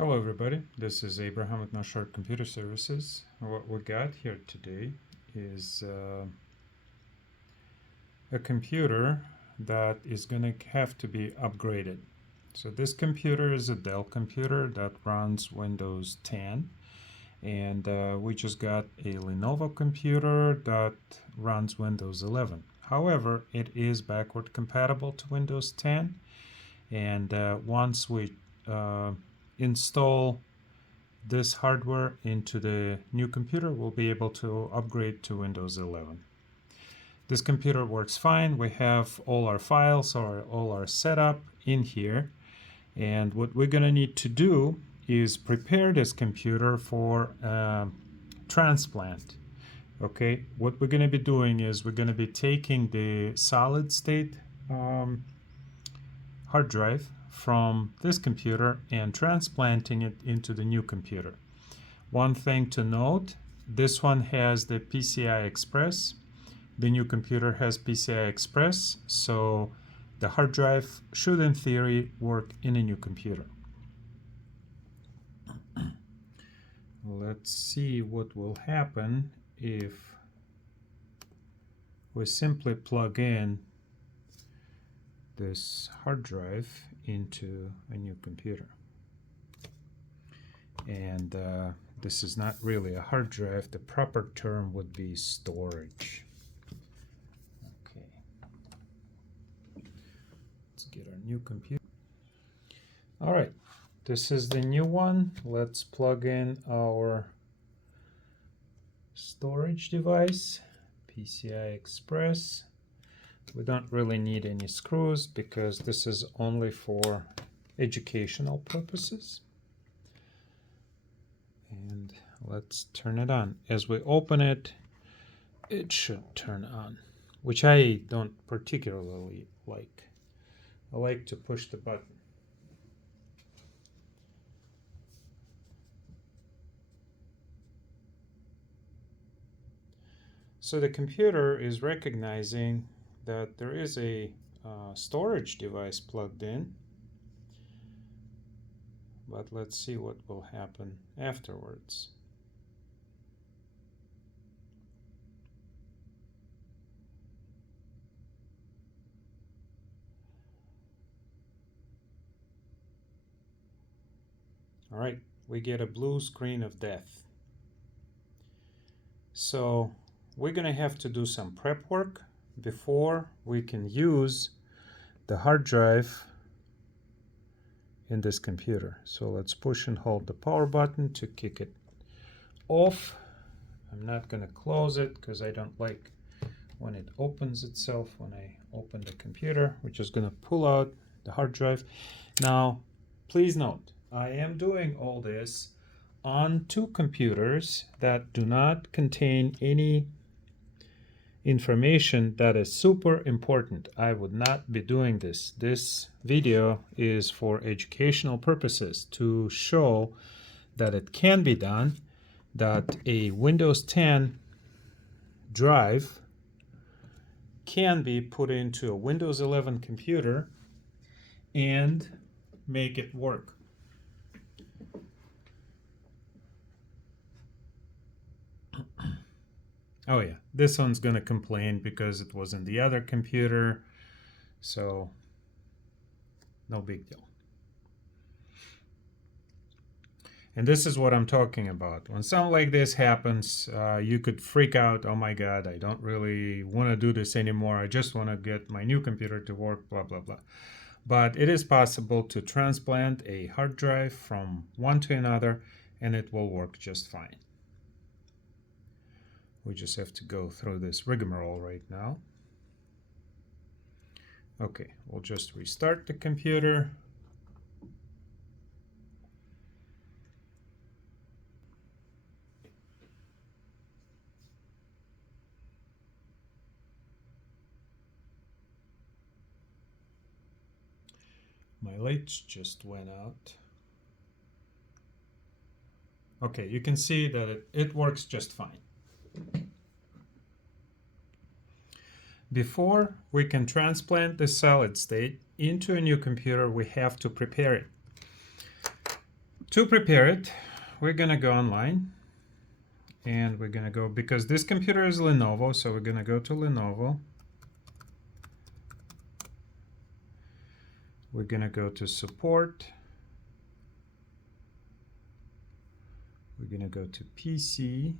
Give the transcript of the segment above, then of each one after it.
Hello everybody, this is Abraham with No Short Computer Services. What we got here today is a computer that is going to have to be upgraded. So this computer is a Dell computer that runs Windows 10, and we just got a Lenovo computer that runs Windows 11. However, it is backward compatible to Windows 10, and once we install this hardware into the new computer, we'll be able to upgrade to Windows 11. This computer works fine. We have all our files or all our setup in here, and what we're going to need to do is prepare this computer for transplant. Okay, what we're going to be doing is we're going to be taking the solid state hard drive from this computer and transplanting it into the new computer. One thing to note, this one has the PCI Express. The new computer has PCI Express, so the hard drive should in theory work in a new computer. Let's see what will happen if we simply plug in this hard drive into a new computer. And this is not really a hard drive. The proper term would be storage. Okay. Let's get our new computer. All right. This is the new one. Let's plug in our storage device, PCI Express. We don't really need any screws because this is only for educational purposes. And let's turn it on. As we open it, it should turn on, which I don't particularly like. I like to push the button. So the computer is recognizing that there is a storage device plugged in, but let's see what will happen afterwards. All right, we get a blue screen of death. So we're going to have to do some prep work before we can use the hard drive in this computer. So let's push and hold the power button to kick it off. I'm not going to close it because I don't like when it opens itself when I open the computer. We're just going to pull out the hard drive. Now, please note, I am doing all this on two computers that do not contain any information that is super important. I would not be doing this. This video is for educational purposes to show that it can be done, that a Windows 10 drive can be put into a Windows 11 computer and make it work. Oh yeah, this one's going to complain because it was in the other computer, so no big deal. And this is what I'm talking about. When something like this happens, you could freak out, oh my god, I don't really want to do this anymore, I just want to get my new computer to work, blah blah blah. But it is possible to transplant a hard drive from one to another and it will work just fine. We just have to go through this rigmarole right now. Okay, we'll just restart the computer. My lights just went out. Okay, you can see that it works just fine. Before we can transplant the solid state into a new computer, we have to prepare it. To prepare it, we're gonna go online, and we're gonna go, because this computer is Lenovo, so we're gonna go to Lenovo. We're gonna go to support. We're gonna go to PC.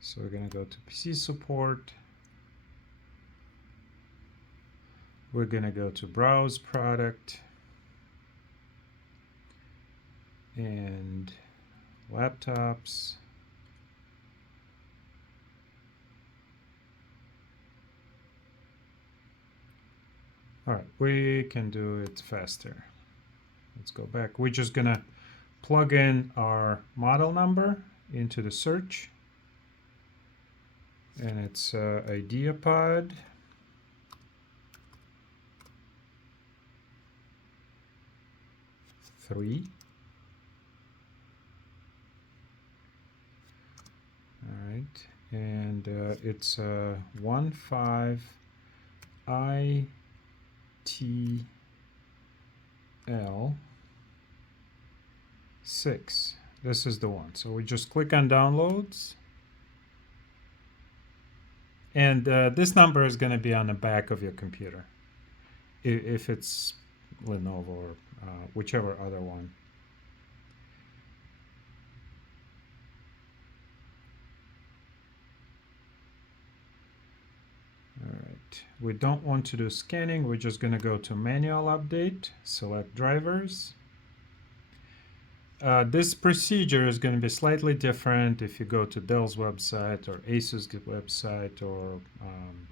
So we're gonna go to PC support. We're gonna go to browse product and laptops. All right, we can do it faster. Let's go back. We're just gonna plug in our model number into the search, and it's IdeaPod. Three. All right, and it's 15ITL6. This is the one. So we just click on downloads. And this number is going to be on the back of your computer, if it's Lenovo or whichever other one. All right, we don't want to do scanning. We're just going to go to manual update, select drivers. This procedure is going to be slightly different if you go to Dell's website or Asus website or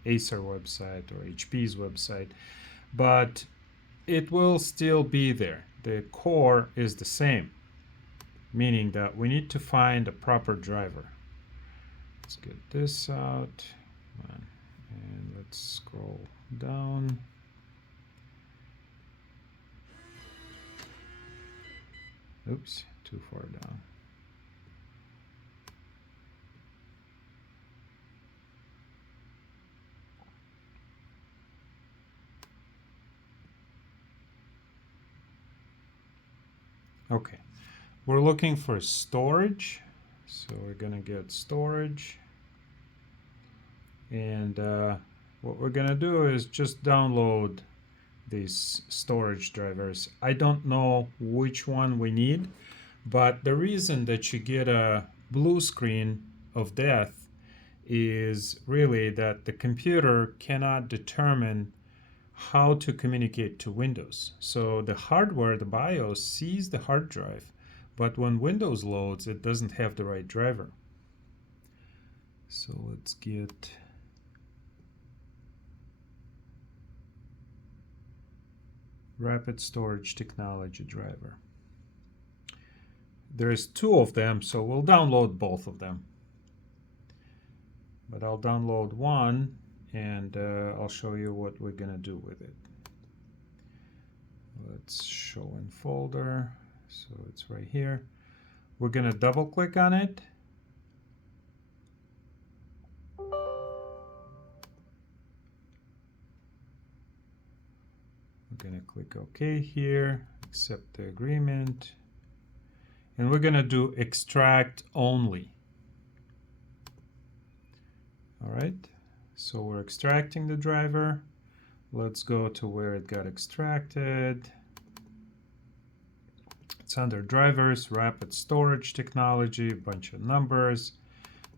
Acer website or HP's website, but it will still be there. The core is the same, meaning that we need to find a proper driver. Let's get this out, and let's scroll down. Oops, too far down. Okay, we're looking for storage, so we're gonna get storage, and what we're gonna do is just download these storage drivers. I don't know which one we need, but the reason that you get a blue screen of death is really that the computer cannot determine how to communicate to Windows. So the hardware, the BIOS, sees the hard drive, but when Windows loads, it doesn't have the right driver. So let's get Rapid Storage Technology driver. There's two of them, so we'll download both of them. But I'll download one, and I'll show you what we're gonna do with it. Let's show in folder, so it's right here. We're gonna double click on it. We're gonna click OK here, accept the agreement, and we're gonna do extract only. All right, so we're extracting the driver. Let's go to where it got extracted. It's under drivers, rapid storage technology, a bunch of numbers,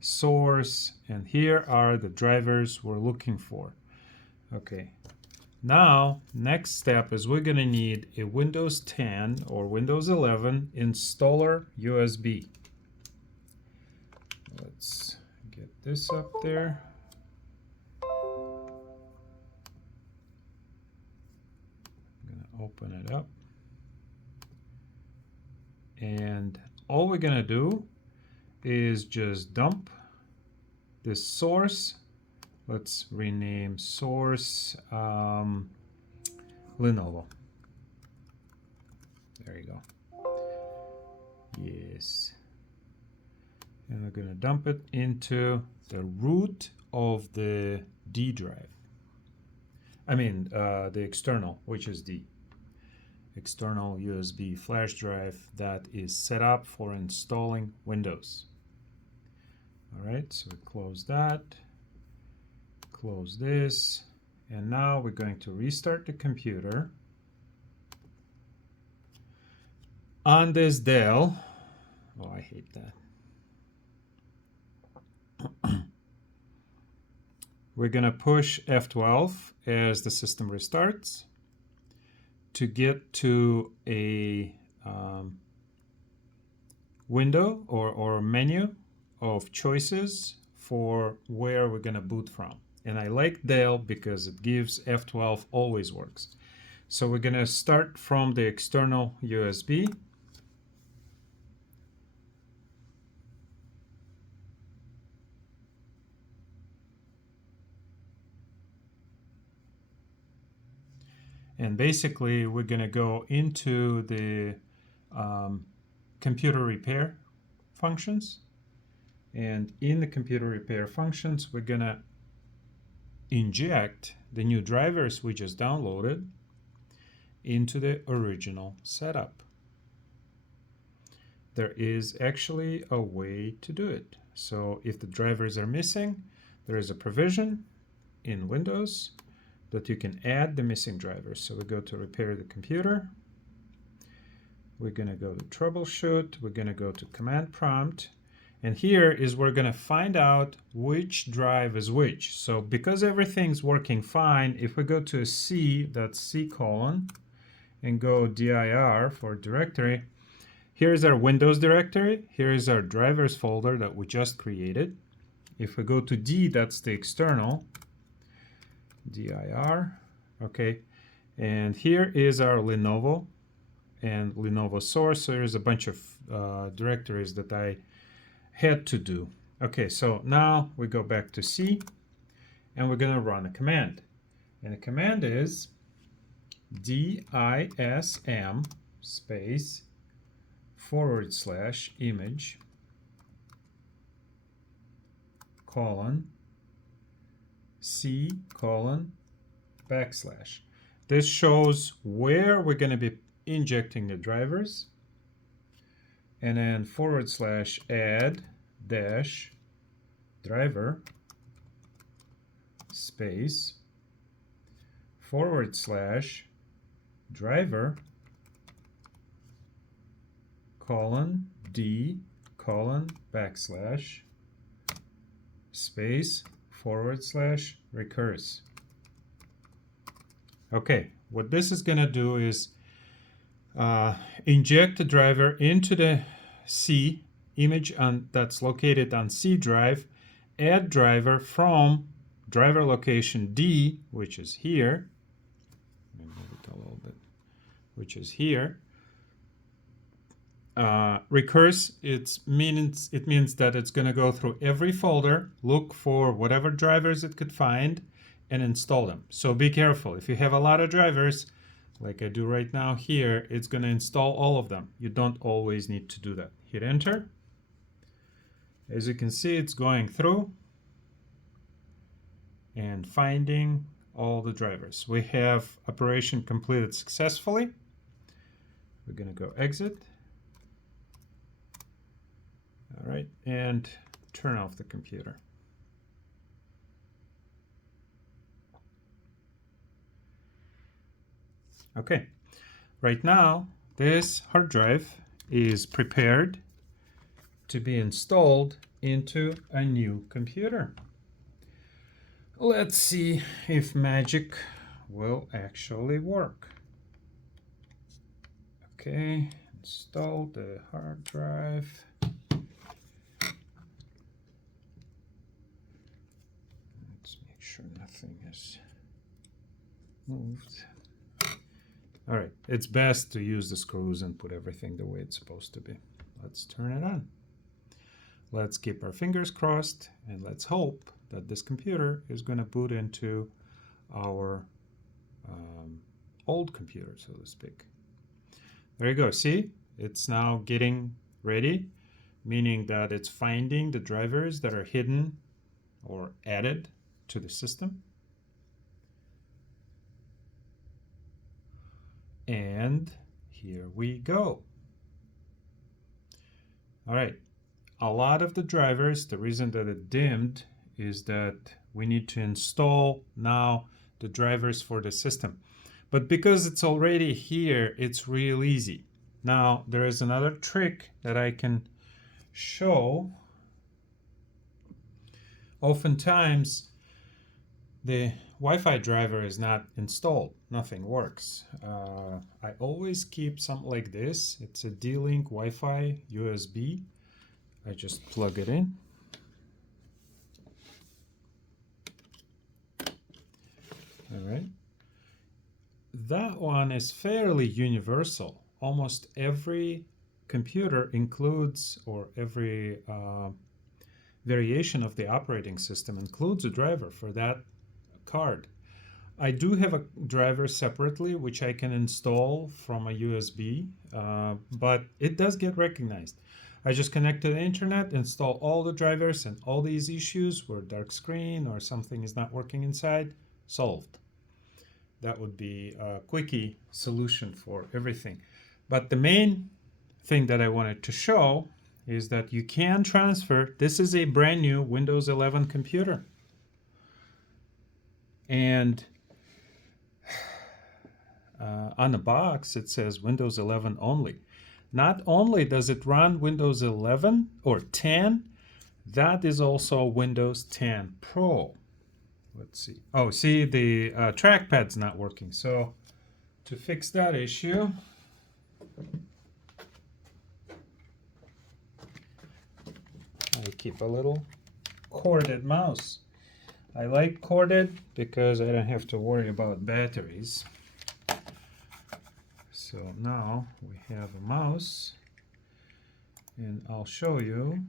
source, and here are the drivers we're looking for. Okay, now next step is we're going to need a Windows 10 or Windows 11 installer USB. Let's get this up there. I'm going to open it up. And all we're going to do is just dump this source. Let's rename source Lenovo. There you go. Yes. And we're going to dump it into the root of the D drive. I mean, the external, which is D. External USB flash drive that is set up for installing Windows. All right, so we close that, close this, and now we're going to restart the computer. On this Dell, oh, I hate that. We're going to push F12 as the system restarts to get to a window or menu of choices for where we're going to boot from. And I like Dell because it gives F12 always works. So we're going to start from the external USB. And basically, we're going to go into the computer repair functions. And in the computer repair functions, we're going to inject the new drivers we just downloaded into the original setup. There is actually a way to do it. So if the drivers are missing, there is a provision in Windows that you can add the missing drivers. So we go to repair the computer. We're going to go to troubleshoot. We're going to go to command prompt. And here is we're going to find out which drive is which. So because everything's working fine, if we go to a C, that's C colon, and go dir for directory, here's our Windows directory. Here is our drivers folder that we just created. If we go to D, that's the external. dir, okay, and here is our Lenovo and Lenovo source. So there's a bunch of directories that I had to do. Okay, so now we go back to C and we're going to run a command, and the command is DISM space / image colon C colon /. This shows where we're going to be injecting the drivers, and then / add dash driver space / driver colon D colon / space / recurse. Okay, what this is going to do is inject the driver into the C image that's located on C drive, add driver from driver location D, which is here. Let me move it a little bit, which is here. Recurse, it means that it's going to go through every folder, look for whatever drivers it could find, and install them. So be careful. If you have a lot of drivers, like I do right now here, it's going to install all of them. You don't always need to do that. Hit enter. As you can see, it's going through and finding all the drivers. We have operation completed successfully. We're going to go exit. All right, and turn off the computer. Okay, right now this hard drive is prepared to be installed into a new computer. Let's see if magic will actually work. Okay, install the hard drive. Let's make sure nothing is moved. All right, it's best to use the screws and put everything the way it's supposed to be. Let's turn it on. Let's keep our fingers crossed, and let's hope that this computer is going to boot into our old computer, so to speak. There you go. See, it's now getting ready. meaning that it's finding the drivers that are hidden or added to the system. And here we go. All right, a lot of the drivers, the reason that it dimmed is that we need to install now the drivers for the system. But because it's already here, it's real easy. Now, there is another trick that I can show. Oftentimes, the Wi-Fi driver is not installed. Nothing works. I always keep something like this. It's a D-Link Wi-Fi USB. I just plug it in. All right. That one is fairly universal. Almost every computer includes, or every variation of the operating system includes a driver for that card. I do have a driver separately which I can install from a USB, but it does get recognized. I just connect to the internet, install all the drivers, and all these issues where dark screen or something is not working inside, solved. That would be a quickie solution for everything. But the main thing that I wanted to show is that you can transfer. This is a brand new Windows 11 computer. And on the box, it says Windows 11 only. Not only does it run Windows 11 or 10, that is also Windows 10 Pro. Let's see. Oh, see, the trackpad's not working. So to fix that issue, I keep a little corded mouse. I like corded because I don't have to worry about batteries. So now we have a mouse, and I'll show you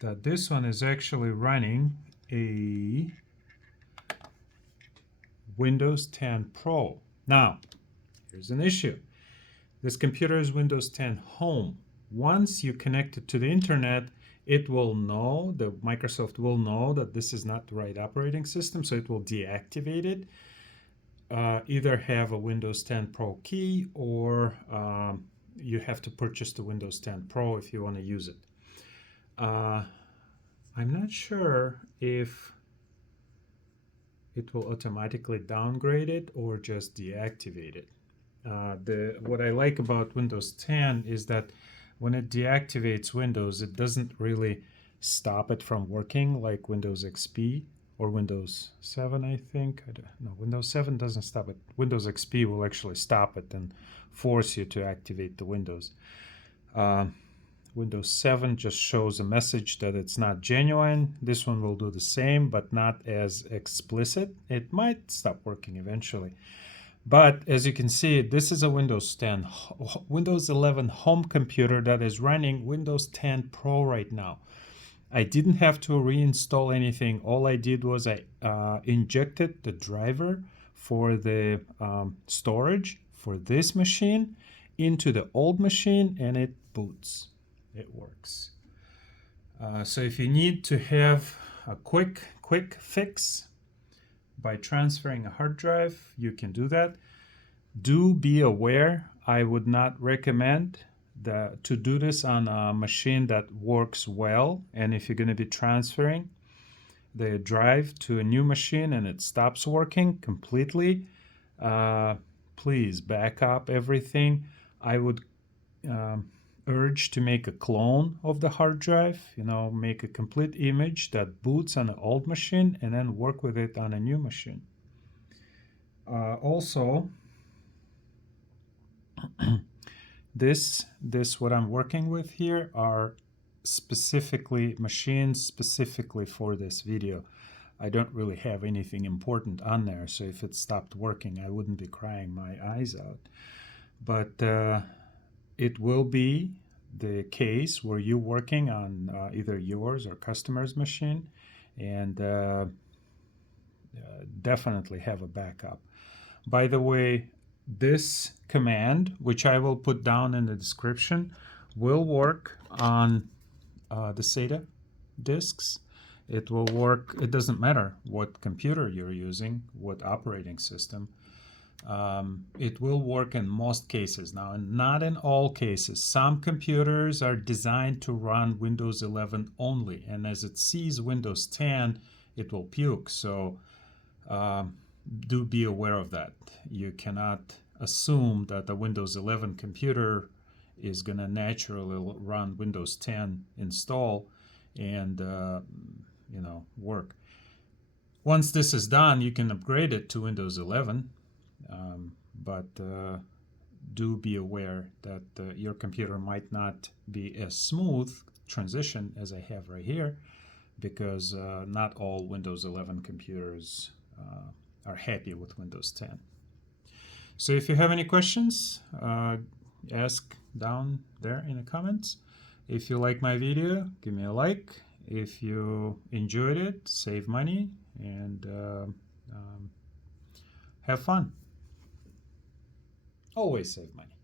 that this one is actually running a Windows 10 Pro. Now, here's an issue. This computer is Windows 10 Home. Once you connect it to the internet, it will know, Microsoft will know that this is not the right operating system, so it will deactivate it. Either have a Windows 10 Pro key, or you have to purchase the Windows 10 Pro if you want to use it. I'm not sure if it will automatically downgrade it or just deactivate it. What I like about Windows 10 is that when it deactivates Windows, it doesn't really stop it from working like Windows XP or Windows 7, I think. No, Windows 7 doesn't stop it. Windows XP will actually stop it and force you to activate the Windows. Windows 7 just shows a message that it's not genuine. This one will do the same, but not as explicit. It might stop working eventually. But as you can see, this is a Windows 11 home computer that is running Windows 10 Pro right now. I didn't have to reinstall anything. All I did was I injected the driver for the storage for this machine into the old machine, and it boots. It works. So if you need to have a quick fix by transferring a hard drive, you can do that. Do be aware, I would not recommend to do this on a machine that works well. And if you're going to be transferring the drive to a new machine and it stops working completely, please back up everything. I would urge to make a clone of the hard drive, make a complete image that boots on an old machine and then work with it on a new machine. Also, this what I'm working with here are specifically machines specifically for this video. I don't really have anything important on there, so if it stopped working, I wouldn't be crying my eyes out. But it will be the case where you're working on either yours or customer's machine, and definitely have a backup. By the way, this command, which I will put down in the description, will work on the SATA disks. It will work, it doesn't matter what computer you're using, what operating system. It will work in most cases. Now, not in all cases. Some computers are designed to run Windows 11 only, and as it sees Windows 10, it will puke. So do be aware of that. You cannot assume that a Windows 11 computer is going to naturally run Windows 10 install and work. Once this is done, you can upgrade it to Windows 11, but do be aware that your computer might not be as smooth transition as I have right here, because not all Windows 11 computers are happy with Windows 10. So if you have any questions, ask down there in the comments. If you like my video, give me a like. If you enjoyed it, save money and have fun. Always save money.